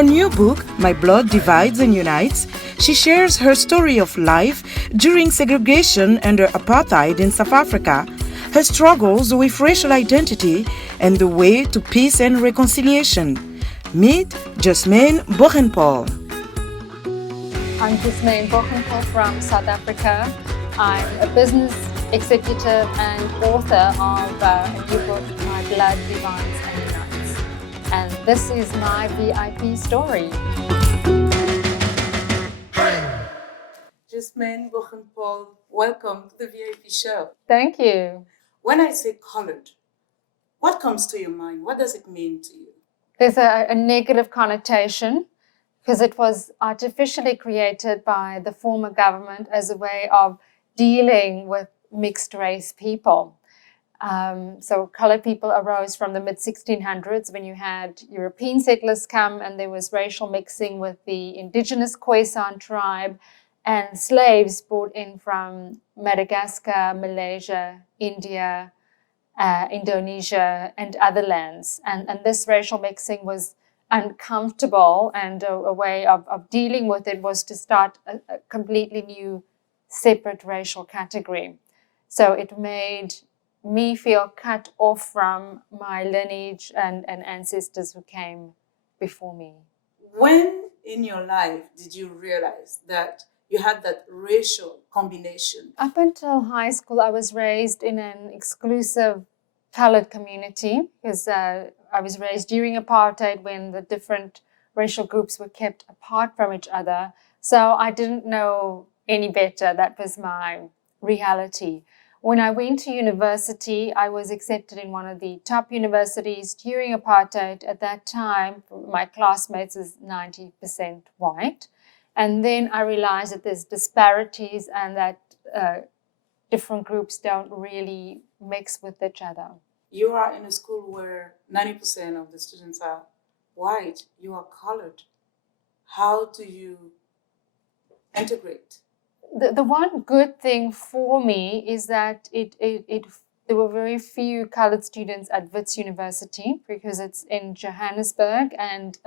her new book, My Blood Divides and Unites, she shares her story of life during segregation under apartheid in South Africa, her struggles with racial identity, and the way to peace and reconciliation. Meet Jesmane Boggenpoel. I'm Jesmane Boggenpoel from South Africa. I'm a business executive and author of a new book, My Blood Divides and Unites. And this is my VIP story. Jesmane Boggenpoel, welcome to the VIP show. Thank you. When I say colored, what comes to your mind? What does it mean to you? There's a negative connotation because it was artificially created by the former government as a way of dealing with mixed race people. So colored people arose from the mid-1600s when you had European settlers come and there was racial mixing with the indigenous Khoisan tribe and slaves brought in from Madagascar, Malaysia, India, Indonesia and other lands. And this racial mixing was uncomfortable, and a way of dealing with it was to start a completely new separate racial category. So it made me feel cut off from my lineage and ancestors who came before me. When in your life did you realize that you had that racial combination? Up until high school, I was raised in an exclusive colored community because I was raised during apartheid when the different racial groups were kept apart from each other. So I didn't know any better. That was my reality. When I went to university, I was accepted in one of the top universities during apartheid. At that time, my classmates was 90% white. And then I realized that there's disparities and that different groups don't really mix with each other. You are in a school where 90% of the students are white. You are colored. How do you integrate? The one good thing for me is that there were very few colored students at Wits University because it's in Johannesburg, and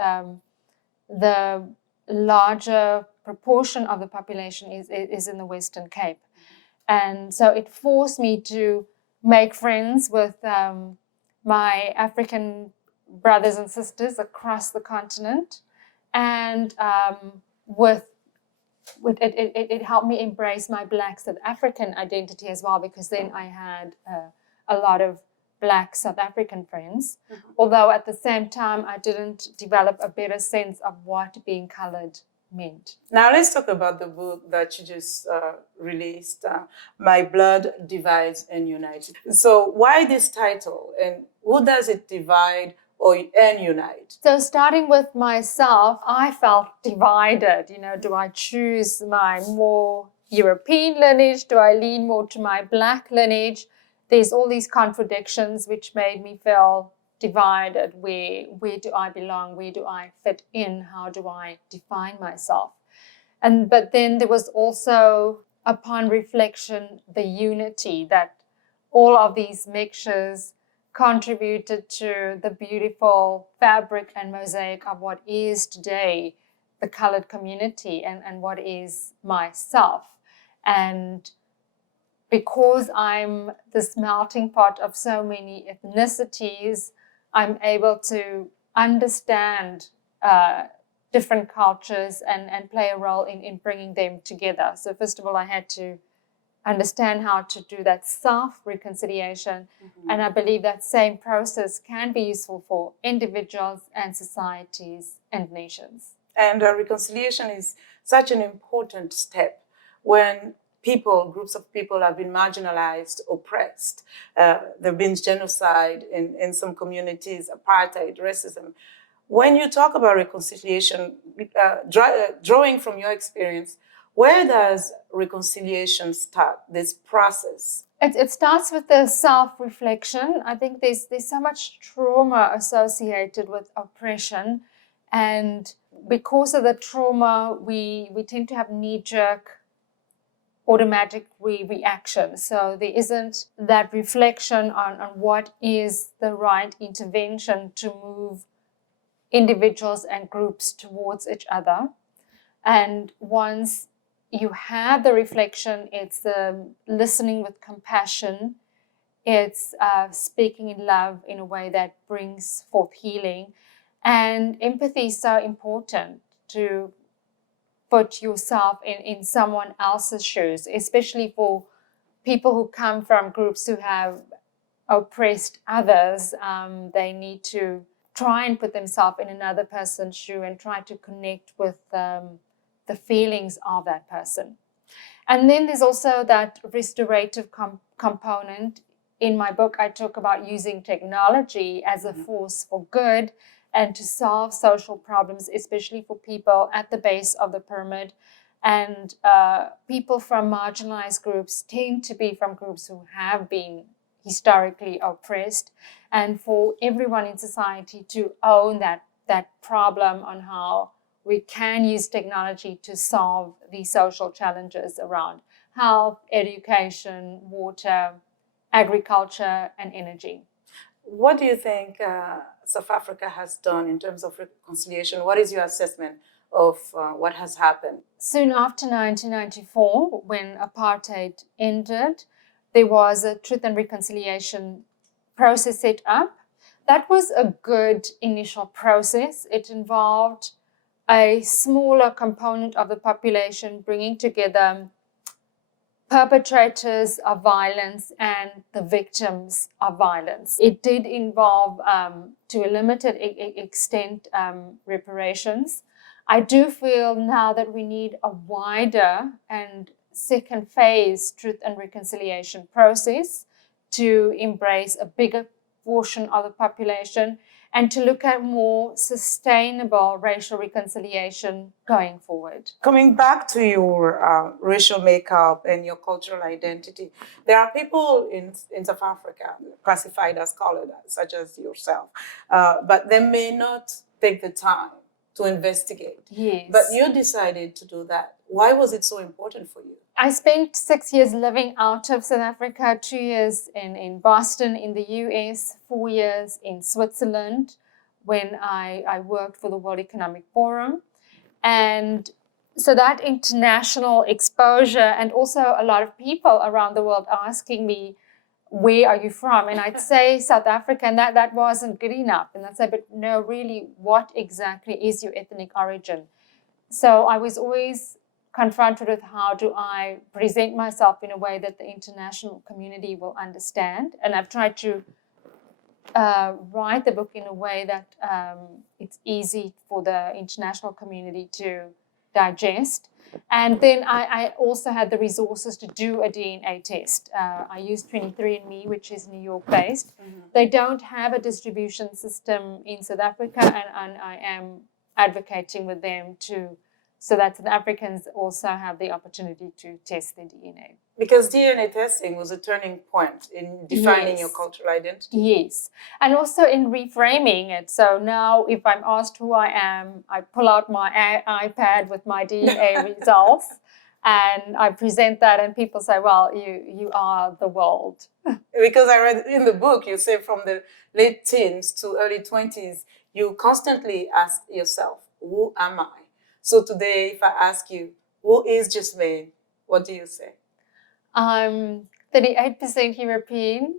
the larger proportion of the population is in the Western Cape. And so it forced me to make friends with my African brothers and sisters across the continent, and it helped me embrace my Black South African identity as well, because then I had a lot of Black South African friends, although at the same time I didn't develop a better sense of what being colored meant. Now let's talk about the book that you just released, My Blood Divides and Unites. So why this title, and who does it divide and unite? So starting with myself, I felt divided. Do I choose my more European lineage? Do I lean more to my Black lineage? There's all these contradictions which made me feel divided. Where do I belong? Where do I fit in? How do I define myself? But then there was also, upon reflection, the unity that all of these mixtures contributed to the beautiful fabric and mosaic of what is today the colored community and what is myself. And because I'm this melting pot of so many ethnicities, I'm able to understand different cultures and play a role in bringing them together. So first of all, I had to understand how to do that self-reconciliation. And I believe that same process can be useful for individuals and societies and nations. And reconciliation is such an important step when groups of people have been marginalized, oppressed. There have been genocide in some communities, apartheid, racism. When you talk about reconciliation, drawing from your experience, where does reconciliation start, this process? It starts with the self-reflection. I think there's so much trauma associated with oppression, and because of the trauma, we tend to have knee-jerk automatic reaction. So there isn't that reflection on what is the right intervention to move individuals and groups towards each other. And once you have the reflection, it's listening with compassion, it's speaking in love in a way that brings forth healing. And empathy is so important, to put yourself in someone else's shoes, especially for people who come from groups who have oppressed others. They need to try and put themselves in another person's shoe and try to connect with the feelings of that person. And then there's also that restorative component. In my book, I talk about using technology as a force for good and to solve social problems, especially for people at the base of the pyramid. And people from marginalized groups tend to be from groups who have been historically oppressed. And for everyone in society to own that problem on how we can use technology to solve these social challenges around health, education, water, agriculture, and energy. What do you think South Africa has done in terms of reconciliation? What is your assessment of what has happened? Soon after 1994, when apartheid ended, there was a truth and reconciliation process set up. That was a good initial process. It involved a smaller component of the population bringing together perpetrators of violence and the victims of violence. It did involve, to a limited extent, reparations. I do feel now that we need a wider and second phase truth and reconciliation process to embrace a bigger portion of the population and to look at more sustainable racial reconciliation going forward. Coming back to your racial makeup and your cultural identity, there are people in South Africa classified as colored, such as yourself, but they may not take the time to investigate. Yes. But you decided to do that. Why was it so important for you? I spent 6 years living out of South Africa, 2 years in Boston in the US, 4 years in Switzerland when I worked for the World Economic Forum. And so that international exposure, and also a lot of people around the world asking me, where are you from? And I'd say South Africa, and that wasn't good enough. And I'd say, but no, really, what exactly is your ethnic origin? So I was always confronted with how do I present myself in a way that the international community will understand. And I've tried to write the book in a way that it's easy for the international community to digest. And then I also had the resources to do a DNA test. I used 23andMe, which is New York based. Mm-hmm. They don't have a distribution system in South Africa, and I am advocating with them so that South Africans also have the opportunity to test their DNA. Because DNA testing was a turning point in defining your cultural identity. Yes, and also in reframing it. So now if I'm asked who I am, I pull out my iPad with my DNA results and I present that and people say, well, you are the world. Because I read in the book, you say from the late teens to early 20s, you constantly ask yourself, who am I? So today, if I ask you, who is Jesmane, what do you say? I'm 38% European,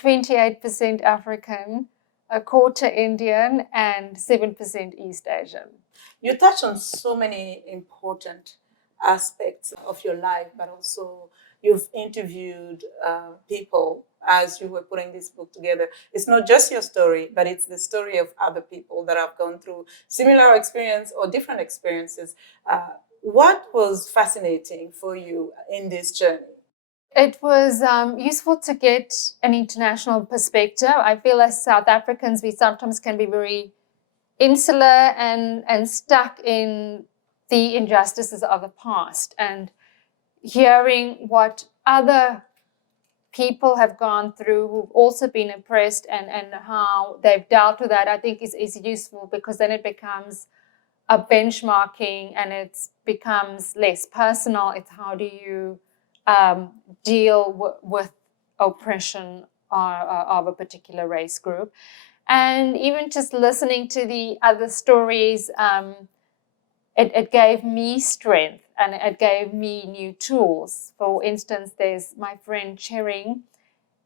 28% African, a quarter Indian, and 7% East Asian. You touch on so many important aspects of your life, but also you've interviewed people as you were putting this book together. It's not just your story, but it's the story of other people that have gone through similar experience or different experiences. What was fascinating for you in this journey? It was useful to get an international perspective. I feel as South Africans, we sometimes can be very insular and stuck in the injustices of the past. And hearing what other people have gone through who've also been oppressed and how they've dealt with that, I think is useful, because then it becomes a benchmarking and it becomes less personal. It's how do you deal with oppression of a particular race group. And even just listening to the other stories, it gave me strength and it gave me new tools. For instance, there's my friend Chering.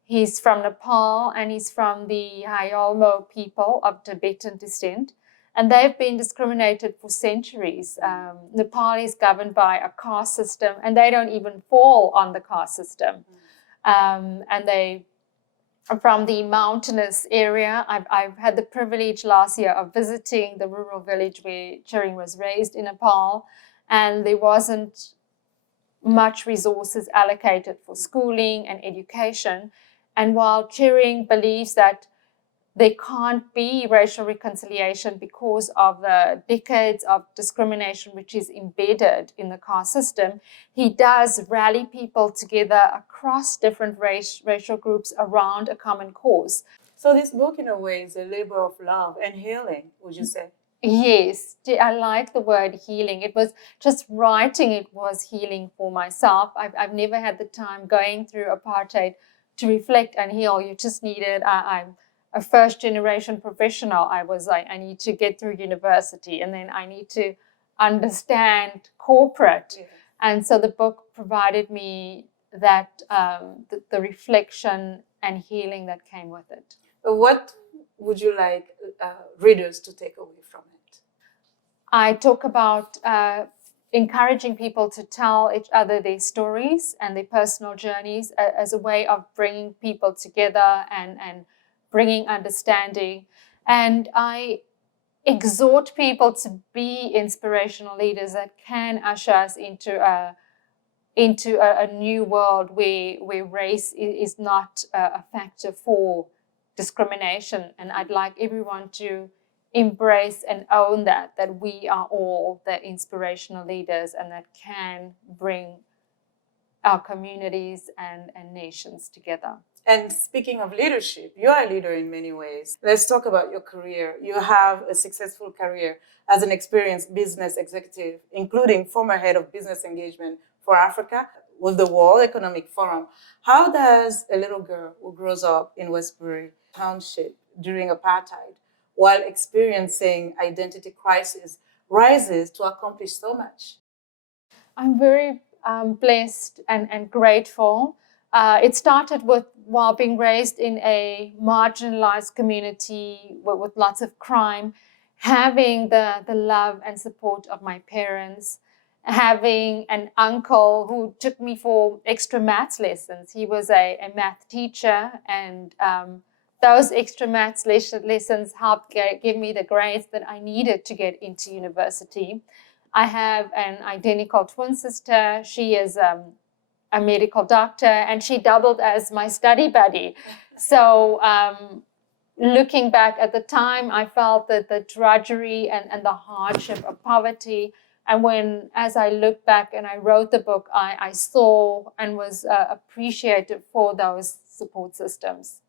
He's from Nepal and he's from the Hayolmo people of Tibetan descent. And they've been discriminated for centuries. Nepal is governed by a caste system and they don't even fall on the caste system. And they are from the mountainous area. I've had the privilege last year of visiting the rural village where Chering was raised in Nepal. And there wasn't much resources allocated for schooling and education. And while Chering believes that there can't be racial reconciliation because of the decades of discrimination which is embedded in the caste system, he does rally people together across different racial groups around a common cause. So this book, in a way, is a labor of love and healing, would you say? Yes, I like the word healing. It was just writing, it was healing for myself. I've never had the time going through apartheid to reflect and heal. You just need it. I'm a first generation professional. I was like, I need to get through university and then I need to understand corporate. Yes. And so the book provided me that the reflection and healing that came with it. What would you like readers to take away from it? I talk about encouraging people to tell each other their stories and their personal journeys as a way of bringing people together and bringing understanding. And I exhort people to be inspirational leaders that can usher us into a new world where race is not a factor for discrimination. And I'd like everyone to embrace and own that we are all the inspirational leaders and that can bring our communities and nations together. And speaking of leadership, you are a leader in many ways. Let's talk about your career. You have a successful career as an experienced business executive, including former head of business engagement for Africa with the World Economic Forum. How does a little girl who grows up in Westbury Township during apartheid, while experiencing identity crisis, rises to accomplish so much? I'm very blessed and grateful. It started while being raised in a marginalized community with lots of crime, having the love and support of my parents, having an uncle who took me for extra maths lessons. He was a math teacher, and those extra maths lessons helped give me the grades that I needed to get into university. I have an identical twin sister. She is a medical doctor and she doubled as my study buddy. So looking back at the time, I felt that the drudgery and the hardship of poverty. And as I look back and I wrote the book, I saw and was appreciative for those support systems.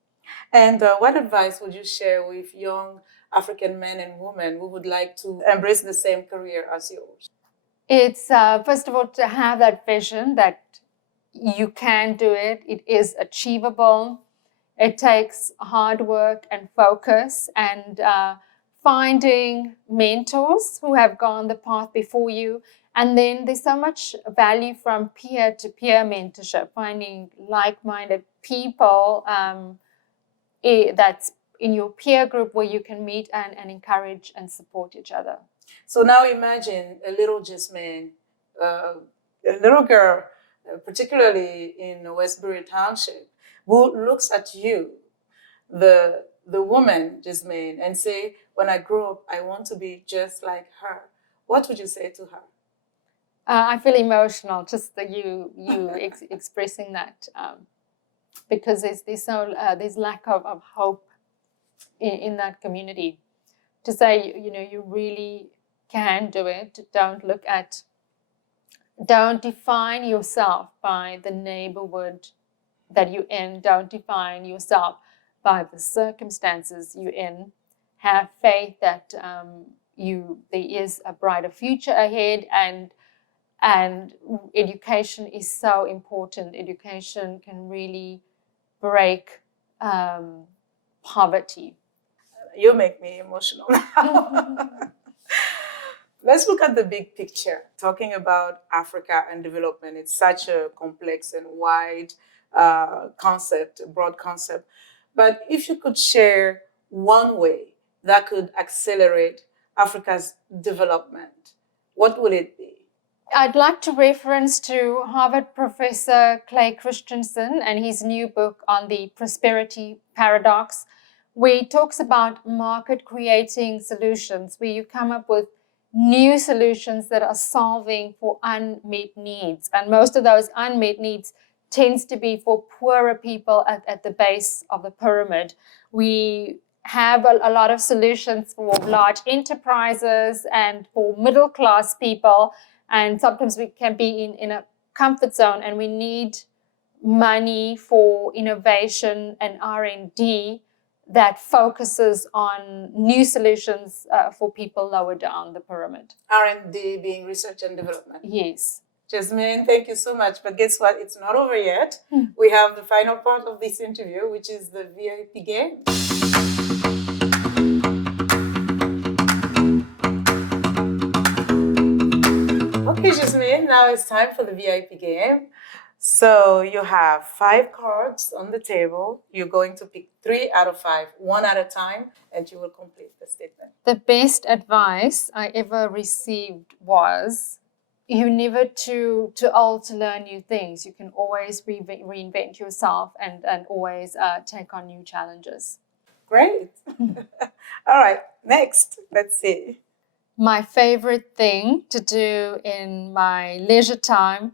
And what advice would you share with young African men and women who would like to embrace the same career as yours? It's, first of all, to have that vision that you can do it. It is achievable. It takes hard work and focus and finding mentors who have gone the path before you. And then there's so much value from peer-to-peer mentorship, finding like-minded people that's in your peer group where you can meet and encourage and support each other. So now imagine a little Jesmane, a little girl, particularly in Westbury Township, who looks at you, the woman Jesmane, and say, when I grow up, I want to be just like her. What would you say to her? I feel emotional just that you expressing that because there's lack of hope in that community. To say, you really can do it. Don't define yourself by the neighborhood that you're in. Don't define yourself by the circumstances you're in. Have faith that there is a brighter future ahead, and education is so important. Education can really break poverty. You make me emotional now. Let's look at the big picture. Talking about Africa and development, it's such a complex and wide concept, a broad concept. But if you could share one way that could accelerate Africa's development, what would it be? I'd like to reference to Harvard professor Clay Christensen and his new book on the prosperity paradox, where he talks about market creating solutions, where you come up with new solutions that are solving for unmet needs. And most of those unmet needs tends to be for poorer people at the base of the pyramid. We have a lot of solutions for large enterprises and for middle class people. And sometimes we can be in a comfort zone, and we need money for innovation and R&D that focuses on new solutions for people lower down the pyramid. R&D being research and development. Yes. Jesmane, thank you so much. But guess what? It's not over yet. We have the final part of this interview, which is the VIP game. Okay, Jesmane, now it's time for the VIP game. So you have 5 cards on the table. You're going to pick 3 out of 5, one at a time, and you will complete the statement. The best advice I ever received was, you're never too old to learn new things. You can always reinvent yourself and always take on new challenges. Great. All right, next, let's see. My favorite thing to do in my leisure time,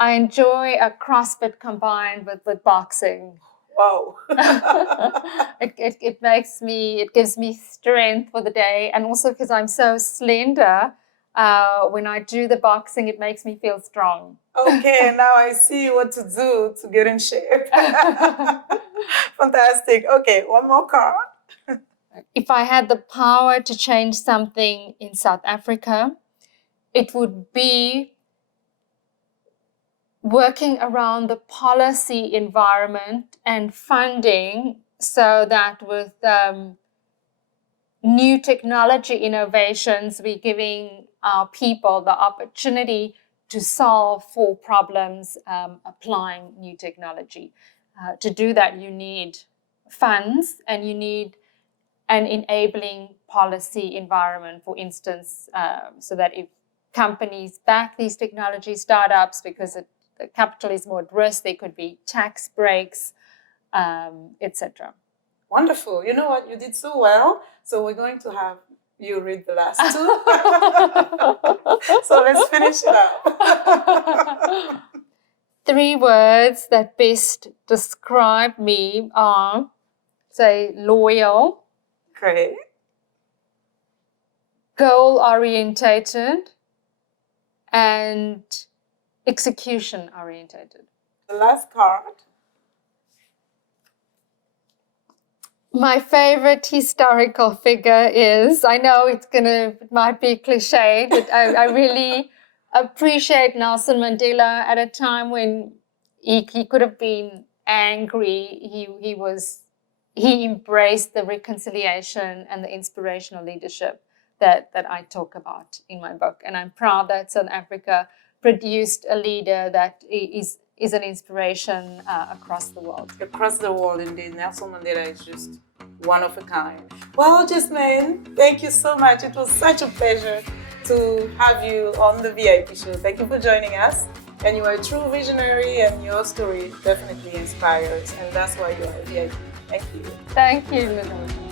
I enjoy a CrossFit combined with boxing. Wow. It gives me strength for the day, and also because I'm so slender, when I do the boxing, it makes me feel strong. Okay, now I see what to do to get in shape. Fantastic. Okay, one more card. If I had the power to change something in South Africa, it would be working around the policy environment and funding, so that with new technology innovations, we're giving our people the opportunity to solve for problems applying new technology. To do that, you need funds and you need an enabling policy environment, for instance, so that if companies back these technology startups because the capital is more at risk, there could be tax breaks, etc. Wonderful. You know what? You did so well. So we're going to have you read the last 2. So let's finish it up. 3 words that best describe me are, say, loyal, Great, goal-orientated, and execution-orientated. the last card. My favorite historical figure is, I know it might be cliche, but I really appreciate Nelson Mandela. At a time when he could have been angry, he embraced the reconciliation and the inspirational leadership that I talk about in my book. And I'm proud that South Africa produced a leader that is an inspiration across the world. Across the world, indeed. Nelson Mandela is just one of a kind. Well, Jesmane, thank you so much. It was such a pleasure to have you on the VIP show. Thank you for joining us. And you are a true visionary, and your story definitely inspires. And that's why you are a VIP. Thank you. Thank you, Linord.